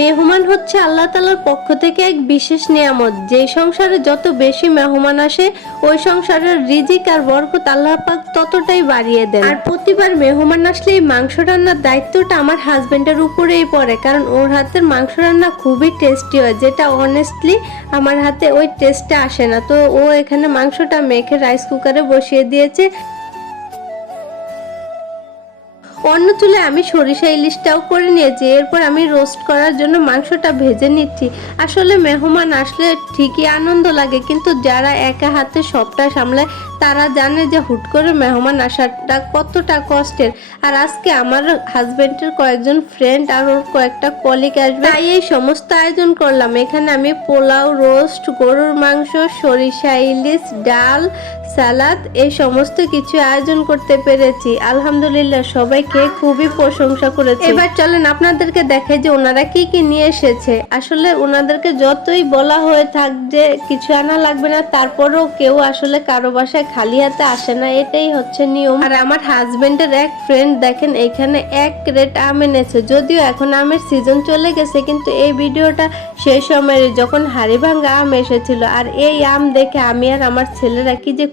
মেহমান হচ্ছে আল্লাহ তাআলার পক্ষ থেকে এক বিশেষ নিয়ামত। যে সংসারে যত বেশি মেহমান আসে ওই সংসারের রিজিক আর বরকত আল্লাহ পাক ততটাই বাড়িয়ে দেন। আর প্রতিবার মেহমান আসলে এই মাংস রান্নার দায়িত্বটা আমার হাজবেন্ডের উপরেই পড়ে, কারণ ওর হাতের মাংস রান্না খুবই টেস্টি হয়, যেটা অনেস্টলি আমার হাতে ওই টেস্টটা আসে না। তো ও এখানে মাংসটা মেখে রাইস কুকারে বসিয়ে দিয়েছে। অন্য চুলায় আমি সরিষা ইলিশটাও করে নিয়েছি। এরপর আমি রোস্ট করার জন্য মাংসটা ভেজে নিচ্ছি। আসলে মেহমান আসলে ঠিকই আনন্দ লাগে, কিন্তু যারা একা হাতে সবটা সামলায় তারা জানে যে হুট করে মেহমান আসাটা কতটা কষ্টের। আর আজকে আমার হাজবেন্ডের কয়েকজন ফ্রেন্ড আর ওর কয়েকটা কলিগ আসবে, তাই এই সমস্ত আয়োজন করলাম। এখানে আমি পোলাও, রোস্ট, গরুর মাংস, সরিষা ইলিশ, ডাল, সালাদ এই সমস্ত কিছু আয়োজন করতে পেরেছি। আলহামদুলিল্লাহ, সবাই খেয়ে খুবই প্রশংসা করেছে। এবার চলেন আপনাদেরকে দেখাই যে ওনারা কি কি নিয়ে এসেছে। আসলে ওনাদেরকে যতই বলা হয়ে থাক যে কিছু আনা লাগবে না, তারপরেও কেউ আসলে কারো বাসায় খালি হাতে আসে না, এটাই হচ্ছে নিয়ম। আর আমার হাজবেন্ডের এক ফ্রেন্ড দেখেন এখানে 1 ক্রেট আম এনেছে। যদিও এখন আমের সিজন চলে গেছে, কিন্তু এই ভিডিওটা সেই সময়ের যখন হাড়ি ভাঙ্গা আম এসেছিল। আর এই আম দেখে আমি আর আমার ছেলেরা কি যে